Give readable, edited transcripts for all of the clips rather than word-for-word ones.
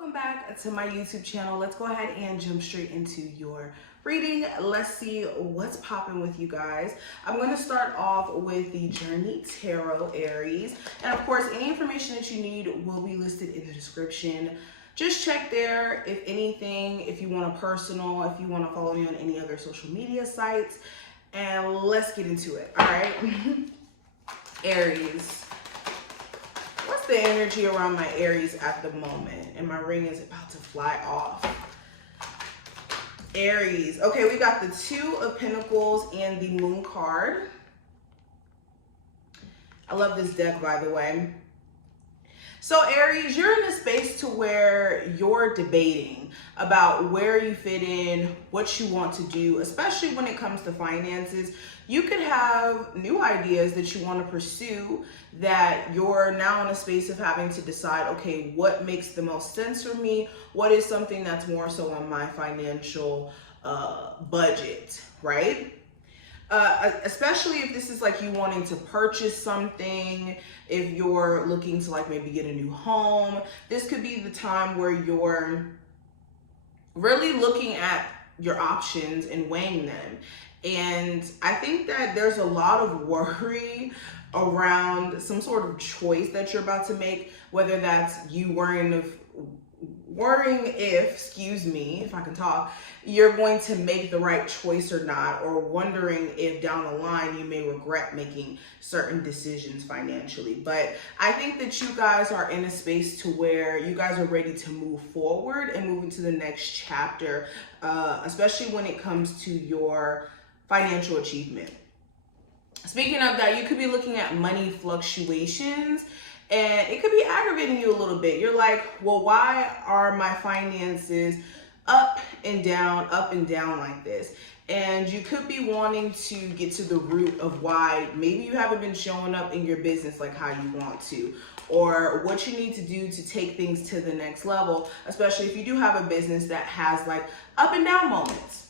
Welcome back to my YouTube channel. Let's go ahead and jump straight into your reading. Let's see what's popping with you guys. I'm going to start off with the Journey Tarot Aries. And of course, any information that you need will be listed in the description. Just check there. If anything, if you want a personal, if you want to follow me on any other social media sites. And let's get into it. All right. Aries. What's the energy around my Aries at the moment? And my ring is about to fly off. Aries. Okay, we got the Two of Pentacles and the Moon card. I love this deck, by the way. So Aries, you're in a space to where you're debating about where you fit in, what you want to do, especially when it comes to finances. You could have new ideas that you want to pursue that you're now in a space of having to decide, okay, what makes the most sense for me? What is something that's more so on my financial budget, right? Especially if this is like you wanting to purchase something, if you're looking to like maybe get a new home, this could be the time where you're really looking at your options and weighing them. And I think that there's a lot of worry around some sort of choice that you're about to make, whether that's you worrying if, excuse me, if I can talk, you're going to make the right choice or not, or wondering if down the line you may regret making certain decisions financially. But I think that you guys are in a space to where you guys are ready to move forward and move into the next chapter, especially when it comes to your financial achievement. Speaking of that, you could be looking at money fluctuations. And it could be aggravating you a little bit. You're like, well, why are my finances up and down like this? And you could be wanting to get to the root of why maybe you haven't been showing up in your business like how you want to, or what you need to do to take things to the next level, especially if you do have a business that has like up and down moments.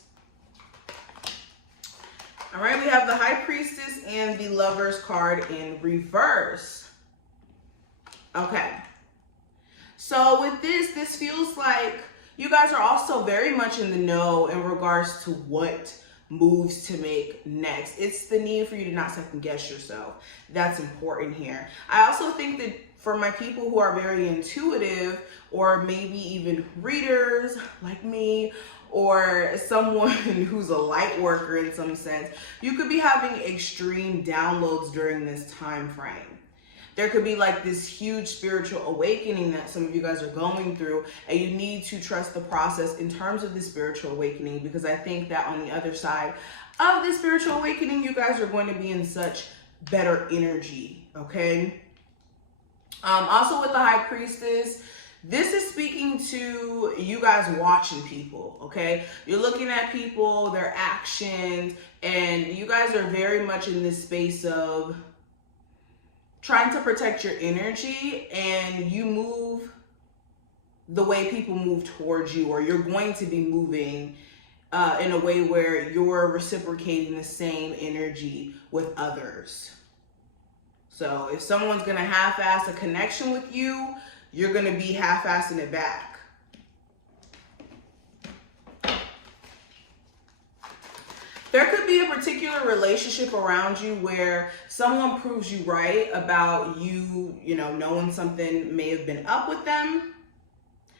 All right, we have the High Priestess and the Lovers card in reverse. Okay, so with this feels like you guys are also very much in the know in regards to what moves to make next. It's the need for you to not second guess yourself. That's important here. I also think that for my people who are very intuitive, or maybe even readers like me, or someone who's a light worker in some sense, you could be having extreme downloads during this time frame. There could be like this huge spiritual awakening that some of you guys are going through, and you need to trust the process in terms of the spiritual awakening, because I think that on the other side of the spiritual awakening, you guys are going to be in such better energy, okay? Also with the High Priestess, this is speaking to you guys watching people, okay? You're looking at people, their actions, and you guys are very much in this space of trying to protect your energy, and you move the way people move towards you, or you're going to be moving in a way where you're reciprocating the same energy with others. So if someone's going to half-ass a connection with you, you're going to be half-assing it back. There could be a particular relationship around you where someone proves you right about you know, knowing something may have been up with them.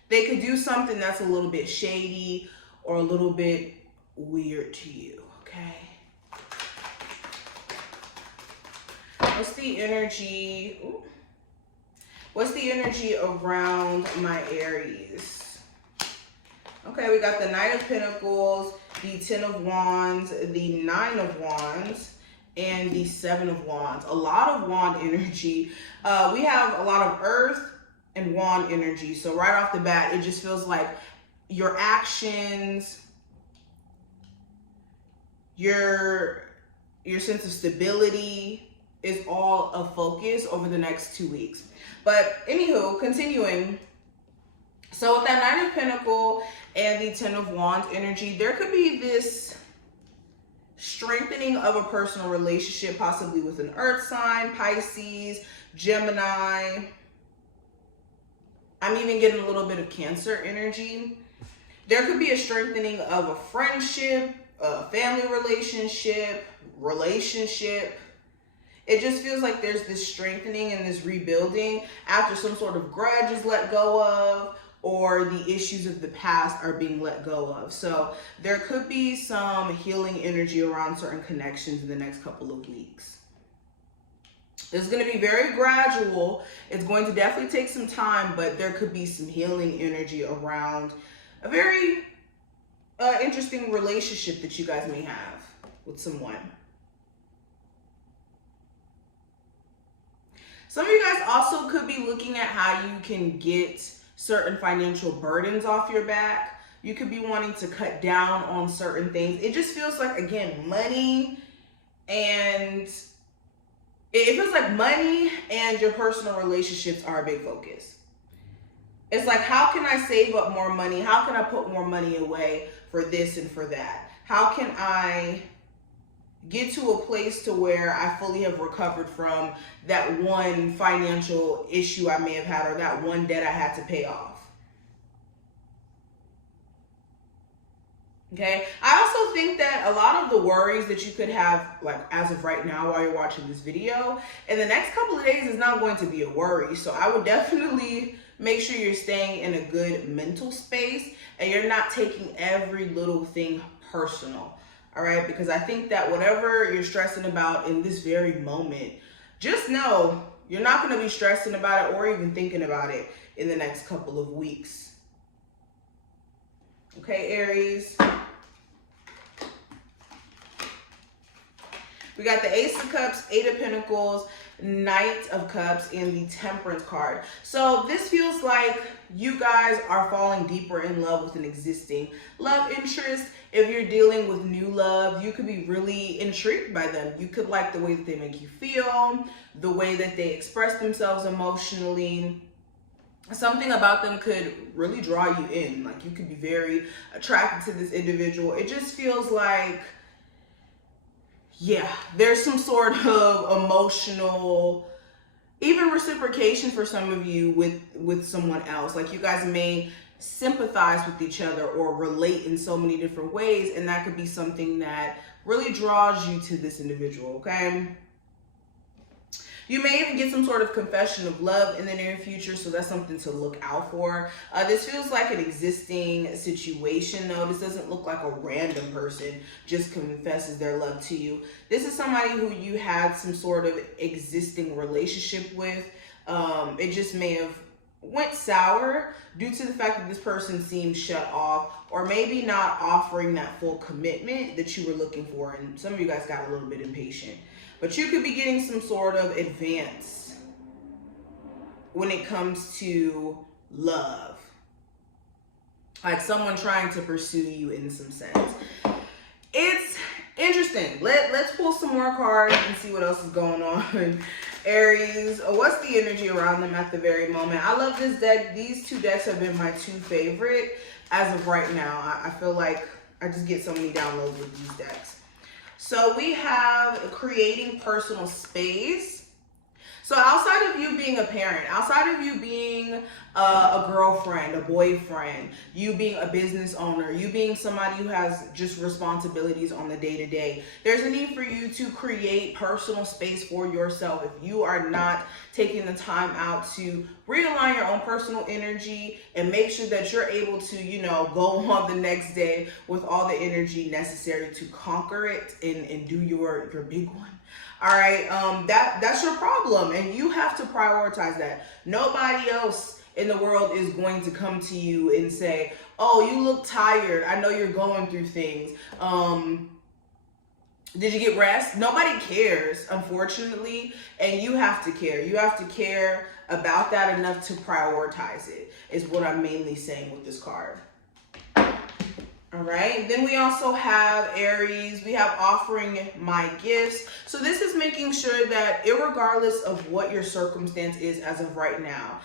They could do something that's a little bit shady or a little bit weird to you, okay? What's the energy? Ooh. What's the energy around my Aries? Okay, we got the Knight of Pentacles, the 10 of Wands, the 9 of Wands, and the 7 of Wands. A lot of Wand energy. We have a lot of Earth and Wand energy. So right off the bat, it just feels like your actions, your sense of stability is all a focus over the next 2 weeks. But anywho, continuing. So with that Knight of Pentacles and the 10 of Wands energy, there could be this strengthening of a personal relationship, possibly with an earth sign, Pisces, Gemini. I'm even getting a little bit of Cancer energy. There could be a strengthening of a friendship, a family relationship. It just feels like there's this strengthening and this rebuilding after some sort of grudge is let go of, or the issues of the past are being let go of. So there could be some healing energy around certain connections in the next couple of weeks. It's going to be very gradual. It's going to definitely take some time, but there could be some healing energy around a very interesting relationship that you guys may have with someone. Some of you guys also could be looking at how you can get certain financial burdens off your back. You could be wanting to cut down on certain things. It just feels like, again, money and your personal relationships are a big focus. It's like, how can I save up more money? How can I put more money away for this and for that? How can I get to a place to where I fully have recovered from that one financial issue I may have had, or that one debt I had to pay off? Okay, I also think that a lot of the worries that you could have, like as of right now while you're watching this video, in the next couple of days is not going to be a worry. So I would definitely make sure you're staying in a good mental space and you're not taking every little thing personal. All right, because I think that whatever you're stressing about in this very moment, just know you're not going to be stressing about it or even thinking about it in the next couple of weeks. Okay, Aries. We got the Ace of Cups, Eight of Pentacles, Knight of Cups, and the Temperance card. So this feels like you guys are falling deeper in love with an existing love interest. If you're dealing with new love, you could be really intrigued by them. You could like the way that they make you feel, the way that they express themselves emotionally. Something about them could really draw you in. Like, you could be very attracted to this individual. It just feels like, yeah, there's some sort of emotional, even reciprocation for some of you with someone else. Like, you guys may sympathize with each other or relate in so many different ways, and that could be something that really draws you to this individual, okay? You may even get some sort of confession of love in the near future, so that's something to look out for. This feels like an existing situation, though. This doesn't look like a random person just confesses their love to you. This is somebody who you had some sort of existing relationship with. It just may have went sour due to the fact that this person seemed shut off, or maybe not offering that full commitment that you were looking for, and some of you guys got a little bit impatient. But you could be getting some sort of advance when it comes to love. Like someone trying to pursue you in some sense. It's interesting. Let's pull some more cards and see what else is going on. Aries, what's the energy around them at the very moment? I love this deck. These two decks have been my two favorite as of right now. I feel like I just get so many downloads with these decks. So we have creating personal space. So outside of you being a parent, outside of you being a girlfriend, a boyfriend, you being a business owner, you being somebody who has just responsibilities on the day-to-day, there's a need for you to create personal space for yourself. If you are not taking the time out to realign your own personal energy and make sure that you're able to, you know, go on the next day with all the energy necessary to conquer it and do your big one. All right, that's your problem, and you have to prioritize that. Nobody else in the world is going to come to you and say, oh, you look tired. I know you're going through things. Did you get rest? Nobody cares, unfortunately, and you have to care. You have to care about that enough to prioritize it, is what I'm mainly saying with this card. All right, then we also have Aries. We have offering my gifts. So this is making sure that irregardless of what your circumstance is as of right now,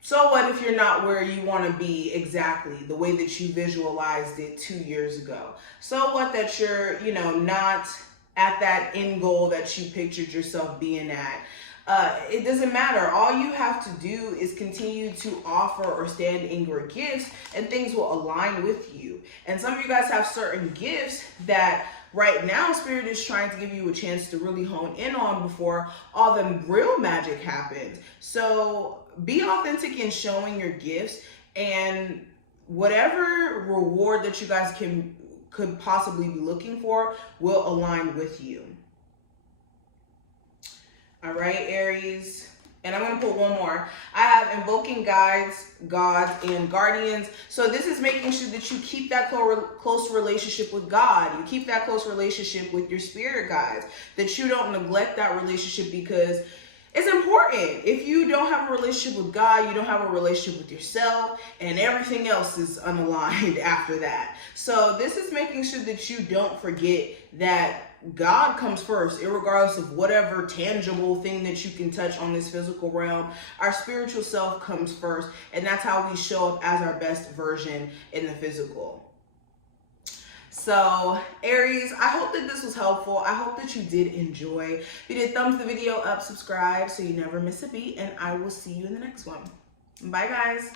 so what if you're not where you want to be exactly the way that you visualized it 2 years ago? So what that you're, you know, not at that end goal that you pictured yourself being at. It doesn't matter. All you have to do is continue to offer or stand in your gifts, and things will align with you. And some of you guys have certain gifts that right now Spirit is trying to give you a chance to really hone in on before all the real magic happens. So be authentic in showing your gifts, and whatever reward that you guys could possibly be looking for will align with you. All right, Aries. And I'm going to put one more. I have invoking guides, gods, and guardians. So this is making sure that you keep that close relationship with God. You keep that close relationship with your spirit guides. That you don't neglect that relationship, because it's important. If you don't have a relationship with God, you don't have a relationship with yourself, and everything else is unaligned after that. So this is making sure that you don't forget that God comes first, irregardless of whatever tangible thing that you can touch on this physical realm. Our spiritual self comes first, and that's how we show up as our best version in the physical. So Aries, I hope that this was helpful. I hope that you did enjoy. If you did, thumbs the video up, subscribe so you never miss a beat, and I will see you in the next one. Bye guys.